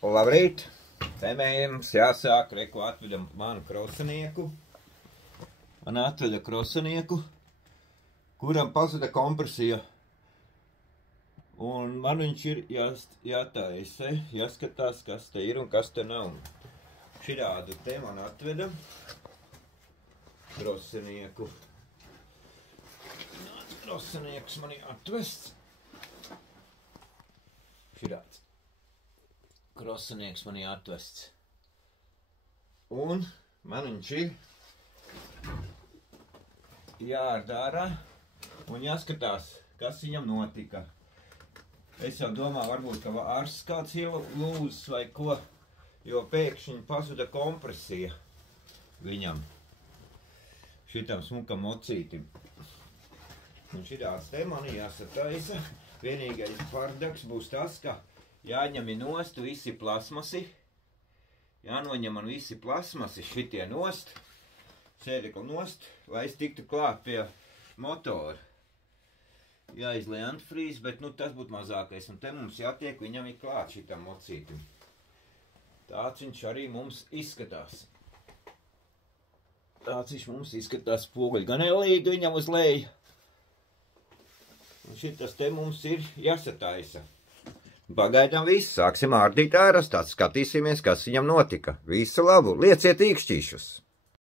Labrīt! Temējums jāsāk, reku atveļam manu krosanieku. Man atveļa krosanieku, kuram pazuda kompresija. Un man viņš ir jātaisa, jāskatās, kas te ir un kas te nav. Širādu te man atveļa krosanieku. Krosanieks man jāatvests. Širāds. Krosanieks man jāatvests. Un man viņš ir jārdārā un jāskatās, kas viņam notika. Es jau domāju, varbūt, ka ārsts kāds ielūzis vai ko, jo pēkšņi pazuda kompresija viņam. Šitam smukam mocītim. Un šitās te man jāsataisa. Vienīgais pārdaks būs tas, ka jāņem nost visi plasmasi. Jānoņem man visi plasmasi šitie nost. Sēdekli nost, lai es tiktu klāt pie motora. Jāizlej antifrīz, bet nu tas būtu mazākais. Un te mums jātiek viņam ir klāt šitam mocītim. Tāds viņš arī mums izskatās. Tāds viņš mums izskatās spoguļi. Gan elīgi viņam uz leju. Un šitas te mums ir jāsataisa. Pagaidām viss. Sāksim ārdīt ārastāt. Skatīsimies, kas viņam notika. Visu labu. Lieciet īkšķīšus!